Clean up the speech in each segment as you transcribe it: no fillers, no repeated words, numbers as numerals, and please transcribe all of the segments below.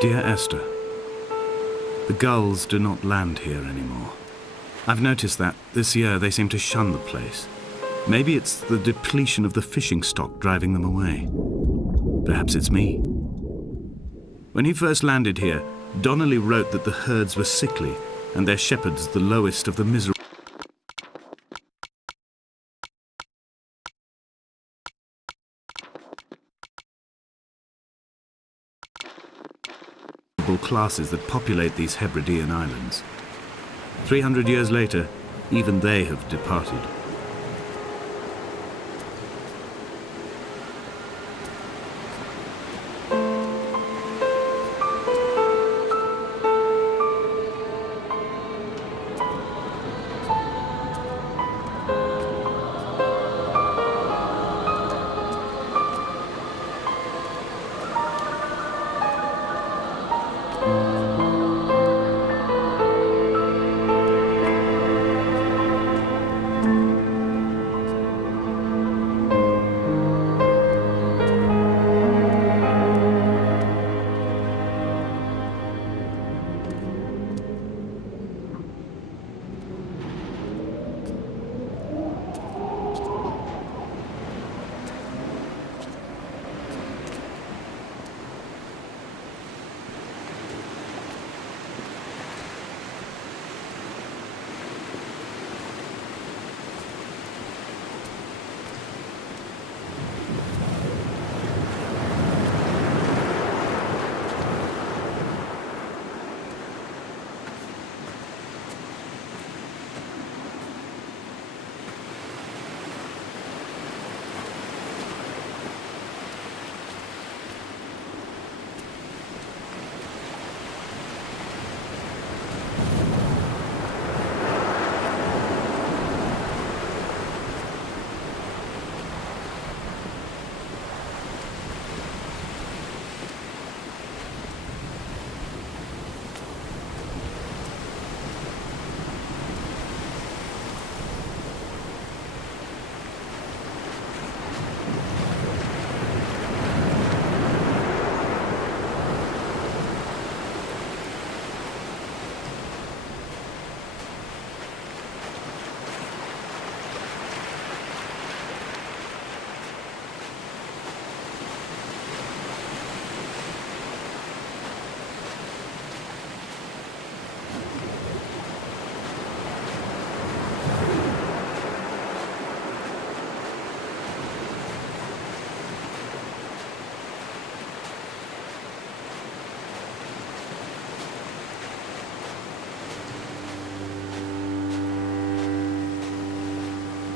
Dear Esther, the gulls do not land here anymore. I've noticed that this year they seem to shun the place. Maybe it's the depletion of the fishing stock driving them away. Perhaps it's me. When he first landed here, Donnelly wrote that the herds were sickly and their shepherds the lowest of the miserable classes that populate these Hebridean islands. 300 years later, even they have departed.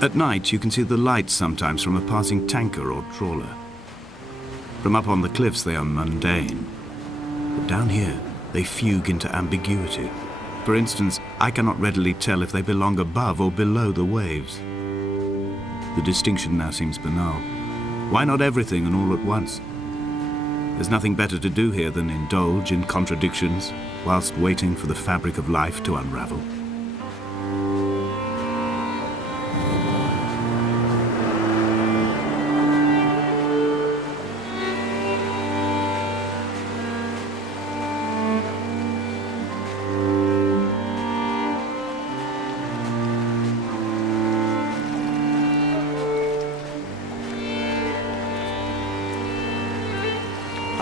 At night, you can see the lights sometimes from a passing tanker or trawler. From up on the cliffs, they are mundane. But down here, they fugue into ambiguity. For instance, I cannot readily tell if they belong above or below the waves. The distinction now seems banal. Why not everything and all at once? There's nothing better to do here than indulge in contradictions whilst waiting for the fabric of life to unravel.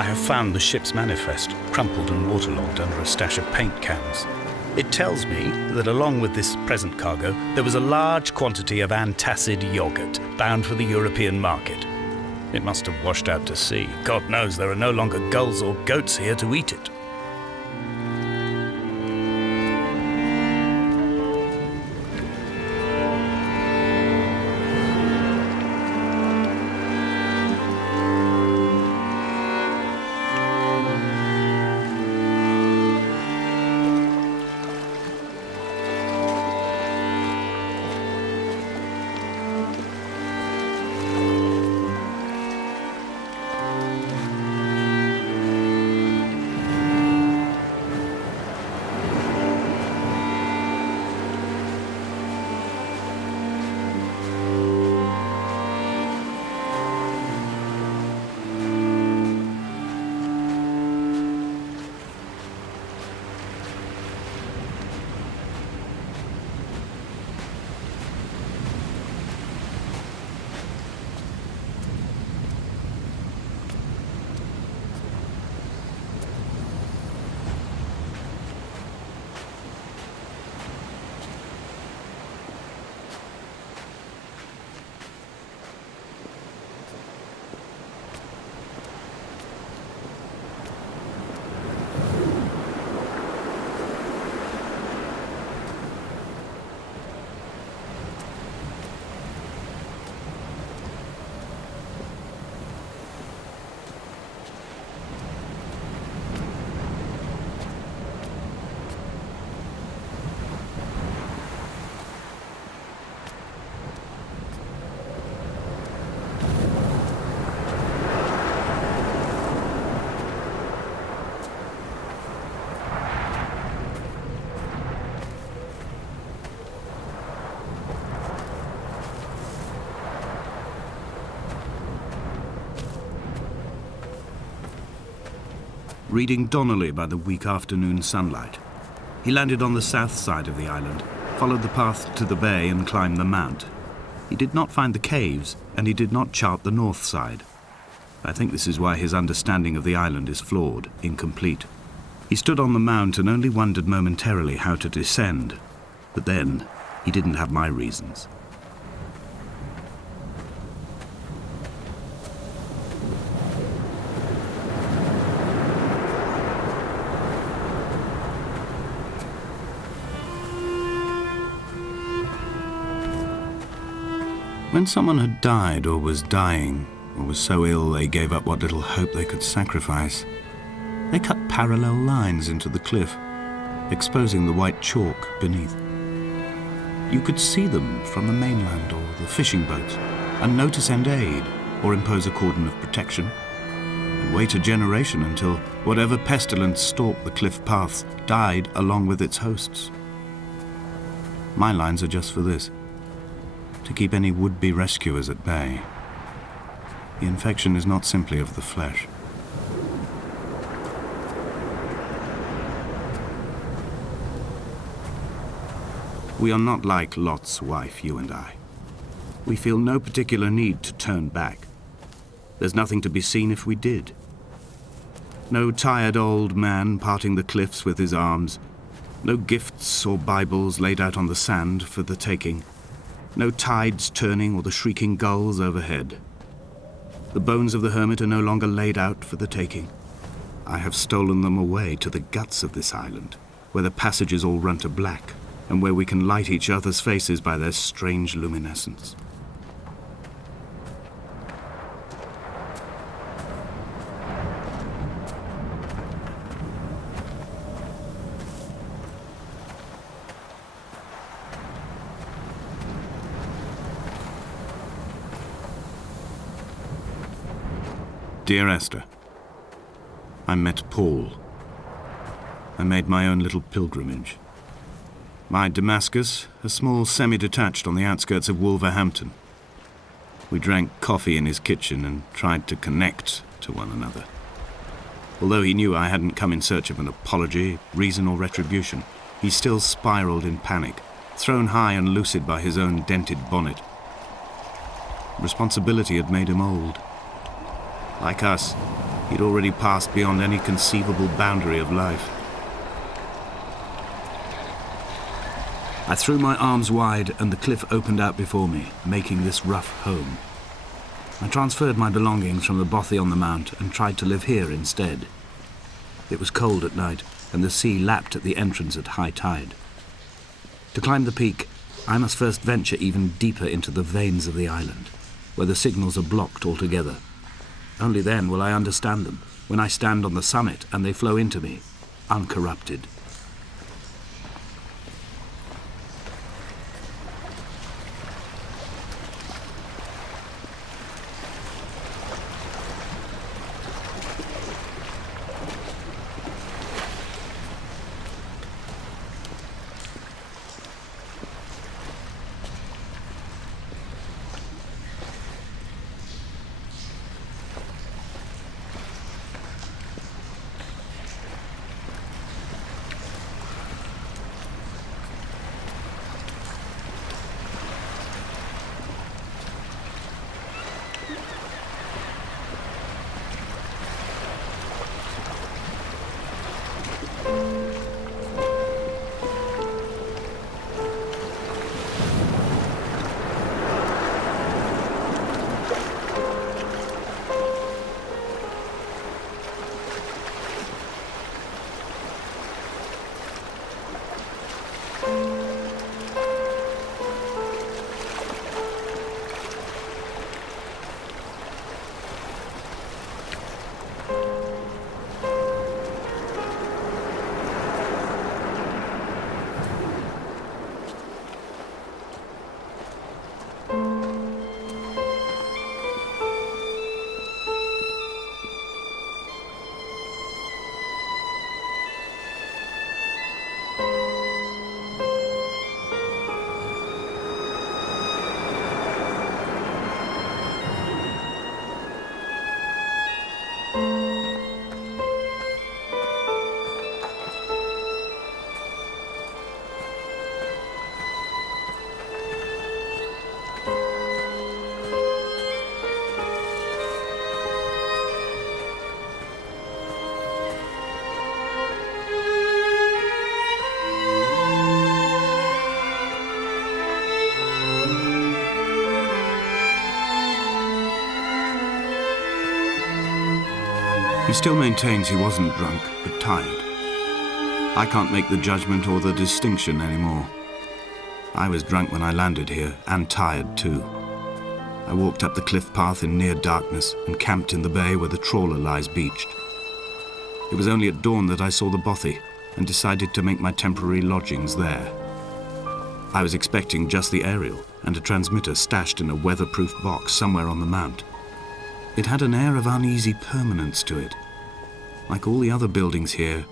I have found the ship's manifest, crumpled and waterlogged under a stash of paint cans. It tells me that along with this present cargo, there was a large quantity of antacid yogurt bound for the European market. It must have washed out to sea. God knows there are no longer gulls or goats here to eat it. reading Donnelly by the weak afternoon sunlight. He landed on the south side of the island, followed the path to the bay and climbed the mount. He did not find the caves, and he did not chart the north side. I think this is why his understanding of the island is flawed, incomplete. He stood on the mount and only wondered momentarily how to descend. But then, he didn't have my reasons. When someone had died or was dying, or was so ill they gave up what little hope they could sacrifice, they cut parallel lines into the cliff, exposing the white chalk beneath. You could see them from the mainland or the fishing boats, and know to send aid or impose a cordon of protection, and wait a generation until whatever pestilence stalked the cliff paths died along with its hosts. My lines are just for this: to keep any would-be rescuers at bay. The infection is not simply of the flesh. We are not like Lot's wife, you and I. We feel no particular need to turn back. There's nothing to be seen if we did. No tired old man parting the cliffs with his arms. No gifts or Bibles laid out on the sand for the taking. No tides turning or the shrieking gulls overhead. The bones of the hermit are no longer laid out for the taking. I have stolen them away to the guts of this island, where the passages all run to black, and where we can light each other's faces by their strange luminescence. Dear Esther, I met Paul. I made my own little pilgrimage. My Damascus, a small semi-detached on the outskirts of Wolverhampton. We drank coffee in his kitchen and tried to connect to one another. Although he knew I hadn't come in search of an apology, reason or retribution, he still spiraled in panic, thrown high and lucid by his own dented bonnet. Responsibility had made him old. Like us, he'd already passed beyond any conceivable boundary of life. I threw my arms wide and the cliff opened out before me, making this rough home. I transferred my belongings from the bothy on the mount and tried to live here instead. It was cold at night and the sea lapped at the entrance at high tide. To climb the peak, I must first venture even deeper into the veins of the island, where the signals are blocked altogether. Only then will I understand them, when I stand on the summit and they flow into me, uncorrupted. He still maintains he wasn't drunk, but tired. I can't make the judgment or the distinction anymore. I was drunk when I landed here, and tired too. I walked up the cliff path in near darkness and camped in the bay where the trawler lies beached. It was only at dawn that I saw the bothy and decided to make my temporary lodgings there. I was expecting just the aerial and a transmitter stashed in a weatherproof box somewhere on the mount. It had an air of uneasy permanence to it. Like all the other buildings here,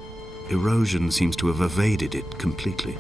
erosion seems to have evaded it completely.